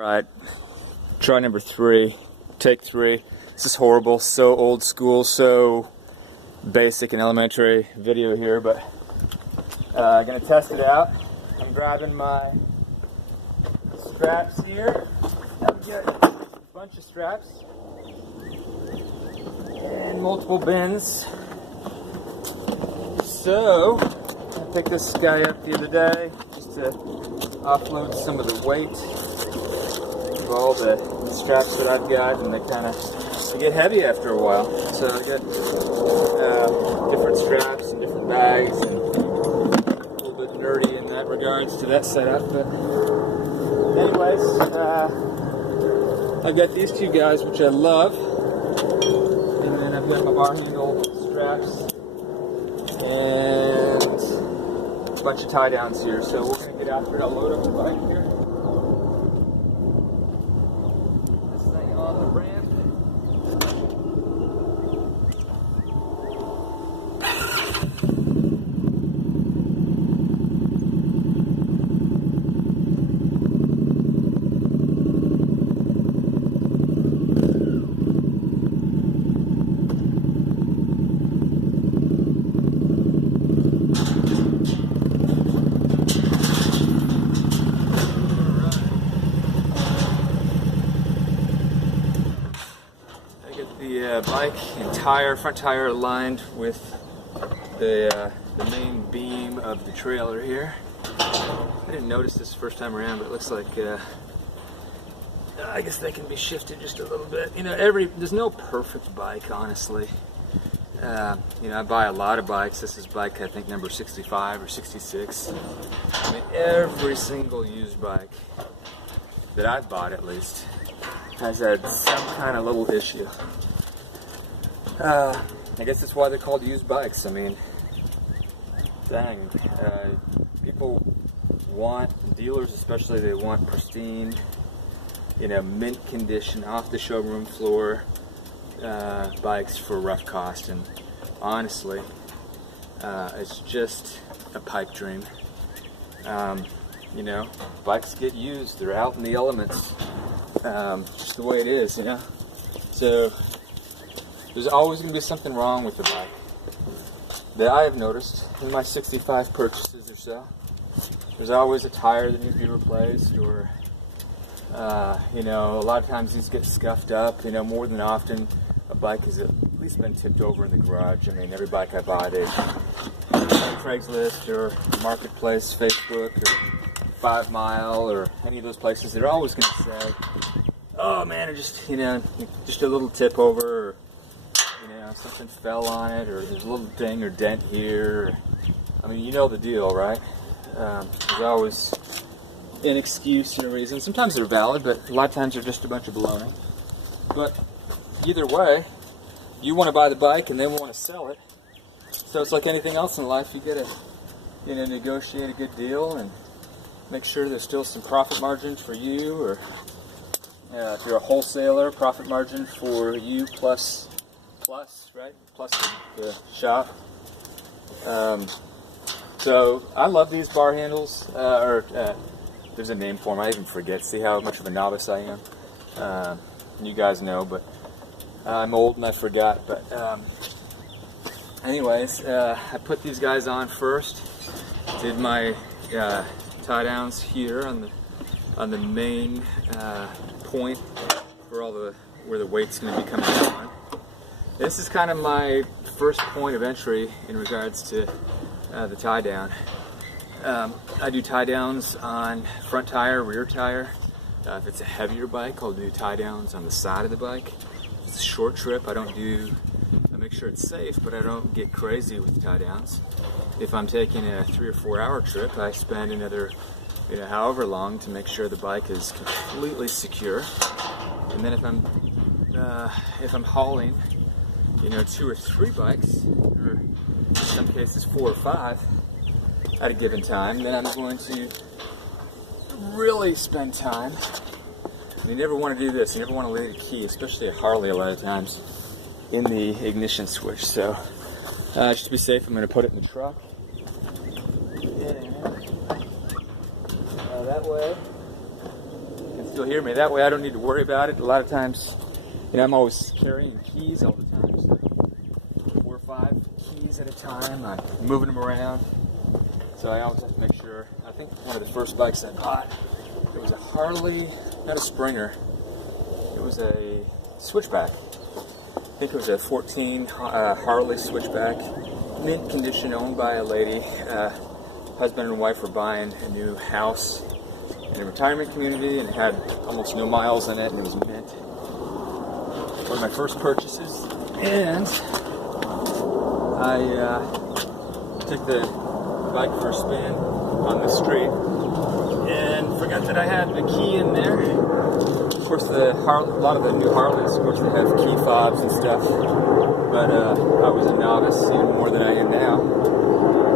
Alright, try number 3, take 3. This is horrible, so old school, so basic and elementary video here, but gonna test it out. I'm grabbing my straps here. I've got a bunch of straps and multiple bins. So, I picked this guy up the other day just to offload some of the weight of all the straps that I've got, and they get heavy after a while. So I got different straps and different bags, and a little bit nerdy in that regards to that setup. But anyways, I've got these 2 guys, which I love, and then I've got my bar handle straps and a bunch of tie downs here. So we're gonna get out here and I'll load up the bike here. This thing on the ramp. The bike and front tire aligned with the main beam of the trailer here. I didn't notice this the first time around, but it looks like I guess they can be shifted just a little bit. You know, there's no perfect bike, honestly. You know, I buy a lot of bikes. This is bike I think number 65 or 66. I mean, every single used bike that I've bought, at least, has had some kind of little issue. I guess that's why they're called used bikes. I mean, dang, people want, dealers especially, they want pristine, you know, mint condition, off the showroom floor bikes for rough cost, and honestly, it's just a pipe dream. You know, bikes get used, they're out in the elements, just the way it is, you know. So there's always going to be something wrong with the bike that I have noticed in my 65 purchases or so. There's always a tire that needs to be replaced, or you know, a lot of times these get scuffed up. You know, more than often a bike has at least been tipped over in the garage. I mean, every bike I buy, they Craigslist or Marketplace, Facebook, or 5 Mile, or any of those places, they're always going to say, "Oh man, it just, you know, just a little tip over, or something fell on it, or there's a little ding or dent here." I mean, you know the deal, right? There's always an excuse and a reason. Sometimes they're valid, but a lot of times they're just a bunch of baloney. But either way, you want to buy the bike and they want to sell it. So it's like anything else in life. You gotta, you know, negotiate a good deal and make sure there's still some profit margin for you, or if you're a wholesaler, profit margin for you plus, right? Plus the shop. So I love these bar handles, there's a name for them, I even forget. See how much of a novice I am? You guys know, but I'm old and I forgot. But anyways, I put these guys on first. Did my tie downs here on the main point for where the weight's going to be coming down. This is kind of my first point of entry in regards to the tie down. I do tie downs on front tire, rear tire. If it's a heavier bike, I'll do tie downs on the side of the bike. If it's a short trip, I make sure it's safe, but I don't get crazy with the tie downs. If I'm taking a 3 or 4 hour trip, I spend another, you know, however long to make sure the bike is completely secure. And then if I'm hauling, you know, 2 or 3 bikes, or in some cases 4 or 5 at a given time, then I'm going to really spend time. You never want to do this. You never want to leave a key, especially a Harley a lot of times, in the ignition switch. So just to be safe, I'm going to put it in the truck. And that way, I can still hear me. That way I don't need to worry about it. A lot of times, you know, I'm always carrying keys all the time. So 4 or 5 keys at a time. I'm moving them around. So I always have to make sure. I think one of the first bikes I bought, it was a Harley, not a Springer. It was a Switchback. I think it was a 14 Harley Switchback, mint condition, owned by a lady. Husband and wife were buying a new house in a retirement community, and it had almost no miles in it, and it was mint. One of my first purchases, and I took the bike for a spin on the street and forgot that I had the key in there. Of course, a lot of the new Harleys, of course, they have key fobs and stuff, but I was a novice, even more than I am now,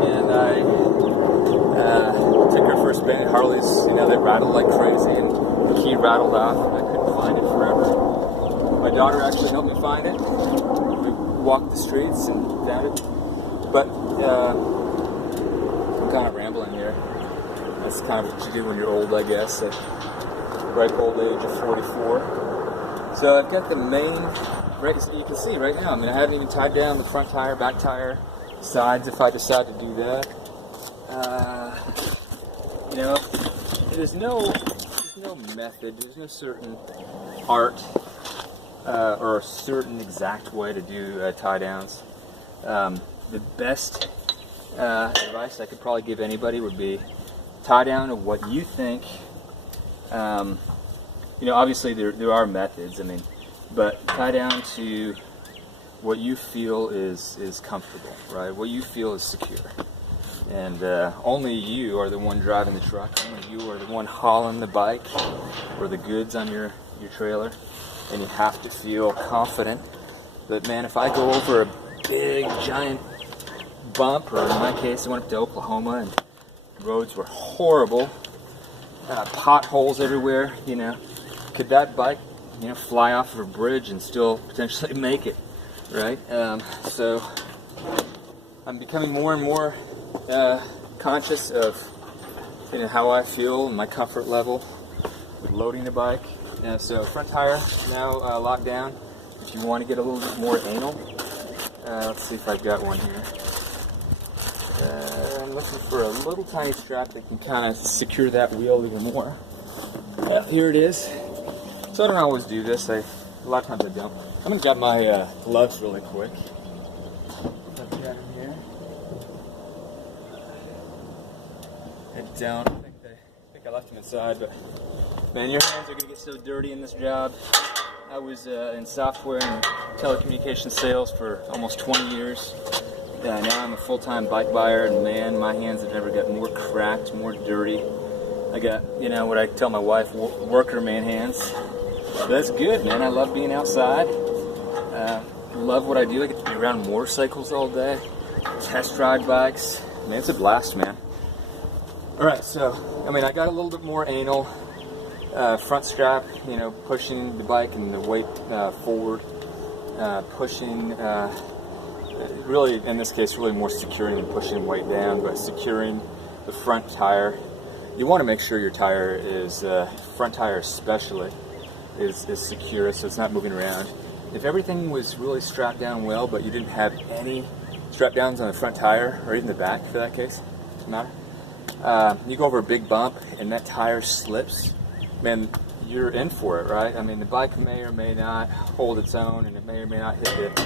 and I took her for a spin. Harleys, you know, they rattle like crazy, and the key rattled off, and I couldn't find it forever. My daughter actually helped me find it. We walked the streets and found it, but I'm kind of rambling here. That's kind of what you do when you're old, I guess, at the ripe old age of 44. So I've got the main, right, you can see right now, I mean, I haven't even tied down the front tire, back tire, sides if I decide to do that. You know, there's no method, there's no certain art or a certain exact way to do tie downs. The best advice I could probably give anybody would be tie down to what you think. You know, obviously there are methods, I mean, but tie down to what you feel is comfortable, right? What you feel is secure. And only you are the one driving the truck, only you are the one hauling the bike or the goods on your trailer. And you have to feel confident that, man, if I go over a big, giant bump, or in my case, I went up to Oklahoma and the roads were horrible, potholes everywhere, you know, could that bike, you know, fly off of a bridge and still potentially make it, right? So I'm becoming more and more conscious of, you know, how I feel and my comfort level with loading the bike. So front tire now locked down. If you want to get a little bit more anal, let's see if I've got one here. I'm looking for a little tiny strap that can kind of secure that wheel even more. Here it is. So I don't always do this. A lot of times I don't. I'm going to grab my gloves really quick. I've got them here. Head down. I think I left them inside, but man, your hands are going to get so dirty in this job. I was in software and telecommunications sales for almost 20 years. Now I'm a full-time bike buyer, and man, my hands have never got more cracked, more dirty. I got, you know, what I tell my wife, worker man hands. But that's good, man. I love being outside. Love what I do. I get to be around motorcycles all day, test ride bikes. Man, it's a blast, man. All right, so, I mean, I got a little bit more anal. Front strap, you know, pushing the bike and the weight forward, pushing, really, in this case, really more securing than pushing weight down, but securing the front tire. You want to make sure your tire is, front tire especially, is secure, so it's not moving around. If everything was really strapped down well, but you didn't have any strap downs on the front tire, or even the back for that case, doesn't matter, you go over a big bump and that tire slips, man, you're in for it, right? I mean, the bike may or may not hold its own, and it may or may not hit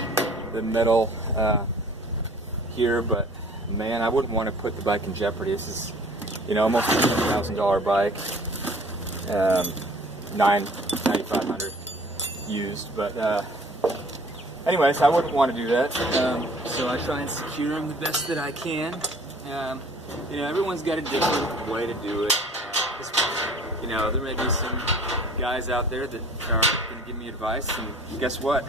the metal here, but man, I wouldn't want to put the bike in jeopardy. This is, you know, almost a $10,000 bike, $9,500 used, but anyways, I wouldn't want to do that. So I try and secure them the best that I can. You know, everyone's got a different way to do it. You know, there may be some guys out there that are going to give me advice, and guess what?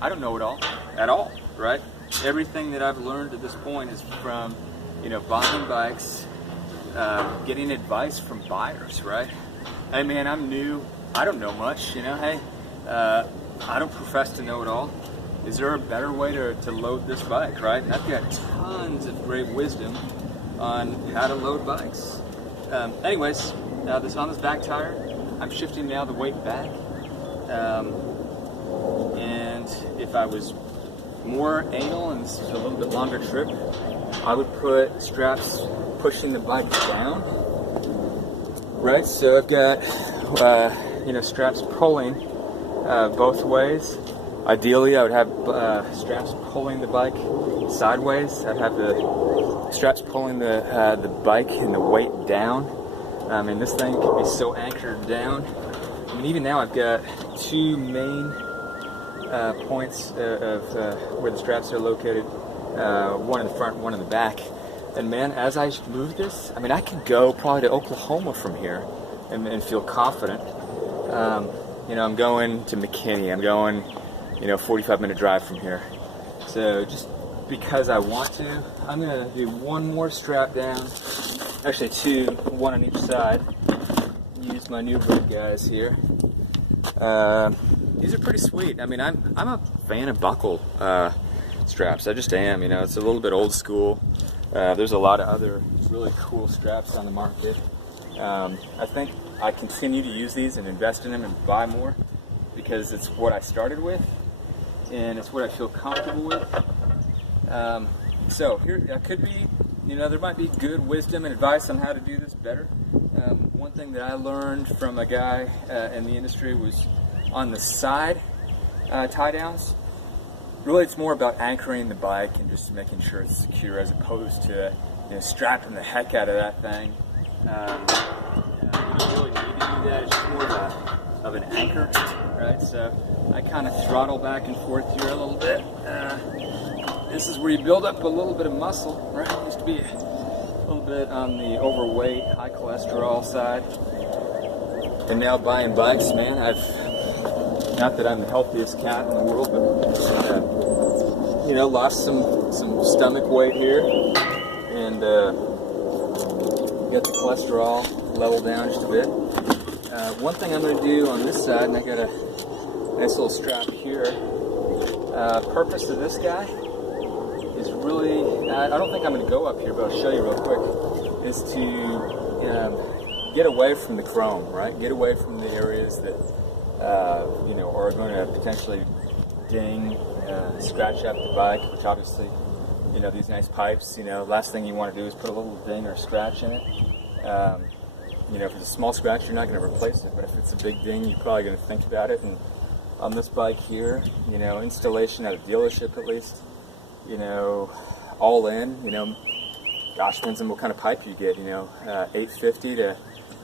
I don't know it all, at all, right? Everything that I've learned at this point is from, you know, buying bikes, getting advice from buyers, right? Hey man, I'm new, I don't know much, you know, hey, I don't profess to know it all. Is there a better way to load this bike, right? And I've got tons of great wisdom on how to load bikes. Anyways, on this back tire, I'm shifting now the weight back, and if I was more anal and this is a little bit longer trip, I would put straps pushing the bike down, right? So I've got straps pulling both ways. Ideally, I would have straps pulling the bike sideways. I'd have the straps pulling the bike and the weight down. And this thing can be so anchored down. I mean, even now I've got two main points of where the straps are located. One in the front, one in the back. And man, as I move this, I mean, I can go probably to Oklahoma from here and feel confident. I'm going to McKinney. I'm going, 45-minute drive from here. So just because I want to, I'm going to do one more strap down. Actually two, one on each side. Use my new Red guys here. These are pretty sweet. I mean, I'm a fan of buckle straps. I just am. It's a little bit old school. There's a lot of other really cool straps on the market. I think I continue to use these and invest in them and buy more because it's what I started with and it's what I feel comfortable with. So here I could be, there might be good wisdom and advice on how to do this better. One thing that I learned from a guy in the industry was on the side tie downs. Really, it's more about anchoring the bike and just making sure it's secure as opposed to strapping the heck out of that thing. You don't really need to do that. It's just more of an anchor, right? So I kind of throttle back and forth here a little bit. This is where you build up a little bit of muscle, right? It used to be a little bit on the overweight, high cholesterol side. And now buying bikes, man, not that I'm the healthiest cat in the world, but lost some stomach weight here, and got the cholesterol level down just a bit. One thing I'm going to do on this side, and I got a nice little strap here. Purpose of this guy is really, I don't think I'm going to go up here, but I'll show you real quick. Is to get away from the chrome, right? Get away from the areas that are going to potentially ding, scratch up the bike, which obviously, these nice pipes, last thing you want to do is put a little ding or scratch in it. If it's a small scratch, you're not going to replace it, but if it's a big ding, you're probably going to think about it. And on this bike here, installation at a dealership at least, all in, gosh, depends on what kind of pipe you get, $850 to,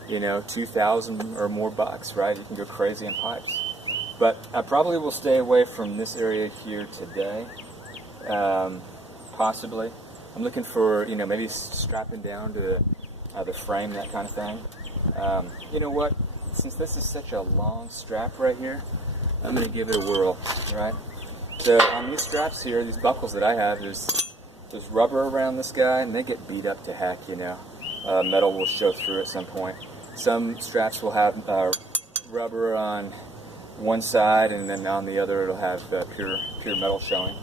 $2,000 or more bucks, right? You can go crazy in pipes. But I probably will stay away from this area here today, possibly. I'm looking for, maybe strapping down to the frame, that kind of thing. You know what? Since this is such a long strap right here, I'm going to give it a whirl, right? So on these straps here, these buckles that I have, there's rubber around this guy, and they get beat up to heck, Metal will show through at some point. Some straps will have rubber on one side, and then on the other it'll have pure metal showing.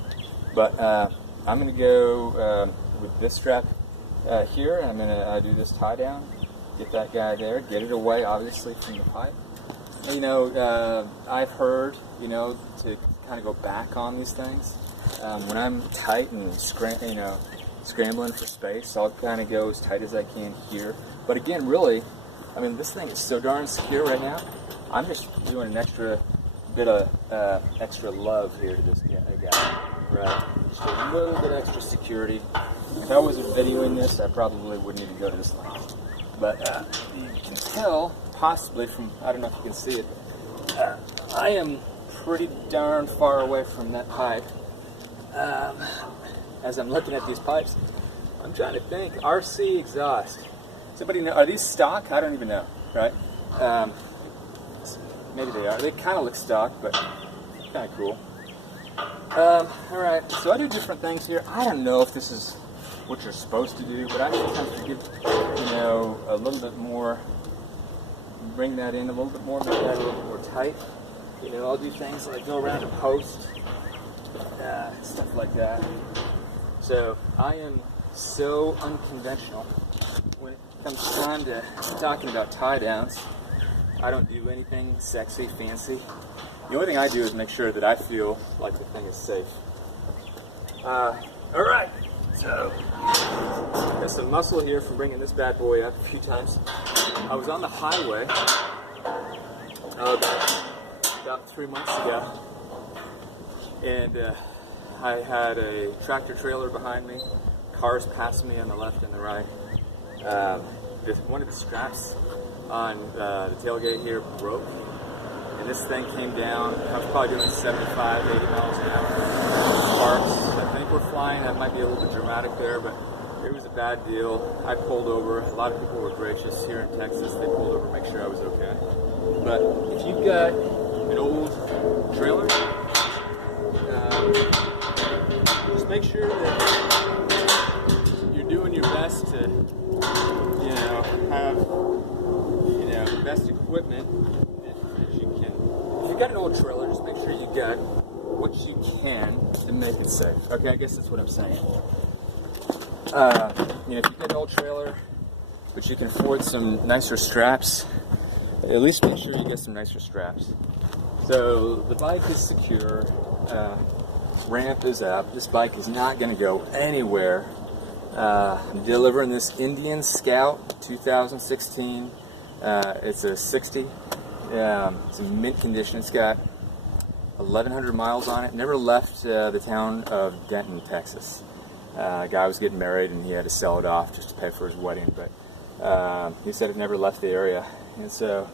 But I'm going to go with this strap here. I'm going to do this tie down, get that guy there, get it away obviously from the pipe. And, I've heard, to kind of go back on these things. When I'm tight and scrambling for space, I'll kind of go as tight as I can here. But again, really, this thing is so darn secure right now. I'm just doing an extra bit of extra love here to this guy, right? Just a little bit extra security. If I wasn't videoing this, I probably wouldn't even go to this length. But you can tell, possibly from, I don't know if you can see it, I am pretty darn far away from that pipe. As I'm looking at these pipes, I'm trying to think. RC exhaust. Somebody know? Are these stock? I don't even know. Right? Maybe they are. They kind of look stock, but kind of cool. All right. So I do different things here. I don't know if this is what you're supposed to do, but I sometimes to give a little bit more. Bring that in a little bit more. Make that a little bit more tight. I'll do things like go around a post, stuff like that. So I am so unconventional when it comes time to talking about tie downs. I don't do anything sexy, fancy. The only thing I do is make sure that I feel like the thing is safe. Alright, so got some muscle here from bringing this bad boy up a few times. I was on the highway about 3 months ago, and I had a tractor trailer behind me, cars passing me on the left and the right. One of the straps on the tailgate here broke, and this thing came down. I was probably doing 75, 80 miles an hour. Sparks, I think we're flying. That might be a little bit dramatic there, but it was a bad deal. I pulled over. A lot of people were gracious here in Texas. They pulled over to make sure I was okay. But if you've got an old trailer, just make sure that you're doing your best to, have, the best equipment that you can. If you've got an old trailer, just make sure you got what you can to make it safe. Okay, I guess that's what I'm saying. If you get an old trailer, but you can afford some nicer straps, at least make sure you get some nicer straps. So the bike is secure, ramp is up, this bike is not going to go anywhere. I'm delivering this Indian Scout 2016. It's a 60. It's in mint condition. It's got 1,100 miles on it. Never left the town of Denton, Texas. A guy was getting married and he had to sell it off just to pay for his wedding, but he said it never left the area. And so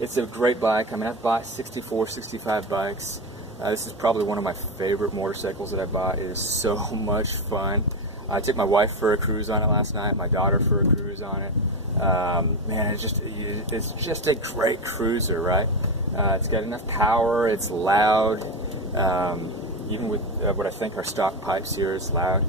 it's a great bike. I mean, I've bought 64, 65 bikes. This is probably one of my favorite motorcycles that I bought. It is so much fun. I took my wife for a cruise on it last night, my daughter for a cruise on it. Man, it's just a great cruiser, right? It's got enough power, it's loud, even with what I think are stock pipes here, it's loud.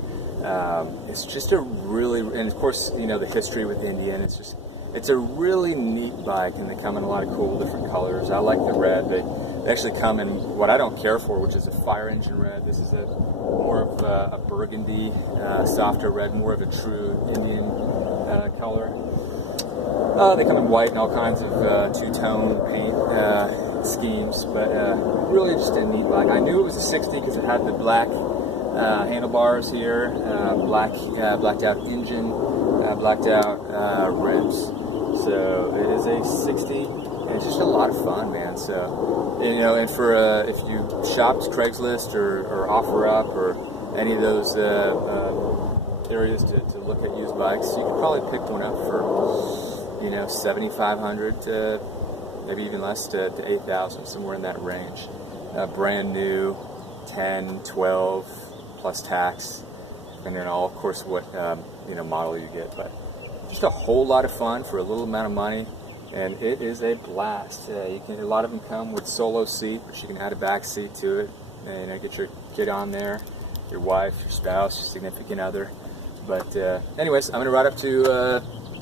It's just a really, and of course, the history with Indian, it's a really neat bike, and they come in a lot of cool different colors. I like the red. They actually come in what I don't care for, which is a fire engine red. This is more of a burgundy, softer red, more of a true Indian color. They come in white and all kinds of two-tone paint schemes, but really just a neat bike. I knew it was a 60 because it had the black handlebars here, blacked out engine, blacked out rims. So it is a 60, and it's just a lot of fun, man. So, and for if you shopped Craigslist or OfferUp or any of those areas to look at used bikes, you could probably pick one up for, $7,500 to maybe even less to $8,000, somewhere in that range. Brand new, 10, 12 plus tax, and then all, of course, what model you get, but. Just a whole lot of fun for a little amount of money, and it is a blast. A lot of them come with solo seat, but you can add a back seat to it, and get your kid on there, your wife, your spouse, your significant other. But anyways, I'm gonna ride up to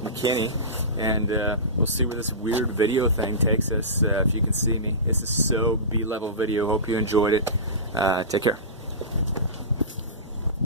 McKinney, and we'll see where this weird video thing takes us. If you can see me, this is so B-level video. Hope you enjoyed it. Take care.